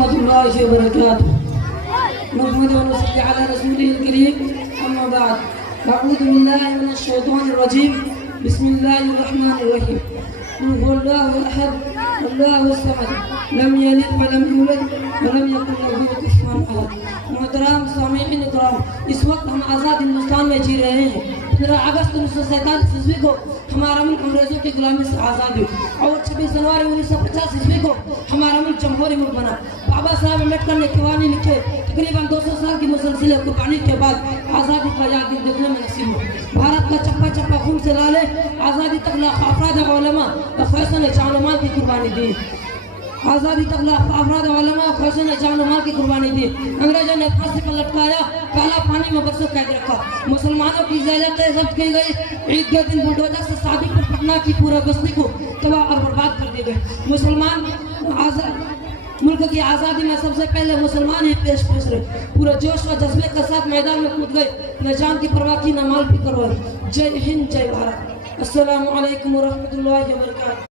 रहमतुल्लाहि व बरकातुहू। नहमदुहु व नसल्ली अला रसूलिल करीम, अम्मा बाद। अऊज़ु बिल्लाहि मिनश शैतानिर रजीम, बिस्मिल्लाहिर रहमानिर रहीम। कुल हुवल्लाहु अहद, अल्लाहुस समद, लम यलिद व लम यूलद व लम यकुल लहू कुफुवन अहद। मोहतरम सामीईन इकराम, इस वक्त हम आज़ाद हिंदुस्तान में जी रहे हैं। 15 अगस्त 1947 ईस्वी को हमारा मुल्क अंग्रेजों की गुलामी से आज़ाद हुआ और 26 जनवरी 1950 ईस्वी को हमारा मुल्क जमहूरी मुल्क बना। बाबा साहब अम्बेडकर ने क़वानीन लिखे। तकरीबन 200 साल की मुसलसल कुर्बानी के बाद आज़ादी का याद देखने में नसीब हुआ। भारत का चप्पा चप्पा खून से लाले आज़ादी तक अफराद उलमा और फैसल जान माल की कुर्बानी दी। आज़ादी तक अफराद उलमा और फैसल जान माल की कुर्बानी दी। अंग्रेजों ने फांसी पर लटकाया, काला पानी में बरसों कैद रखा। मुसलमानों की ज़ियारतें जब्त की गई। ईद के दिन बुलडोजर से सादिकपुर पटना की पूरा बस्ती को तबाह और बर्बाद कर दी गई। मुसलमान मुल्क की आज़ादी में सबसे पहले मुसलमान ही पेश रहे। पूरे जोश व जज्बे के साथ मैदान में कूद गए, न जान की परवाह की, न माल की परवाह। जय हिंद, जय भारत। अस्सलामु अलैकुम व रहमतुल्लाहि व बरकातुहू।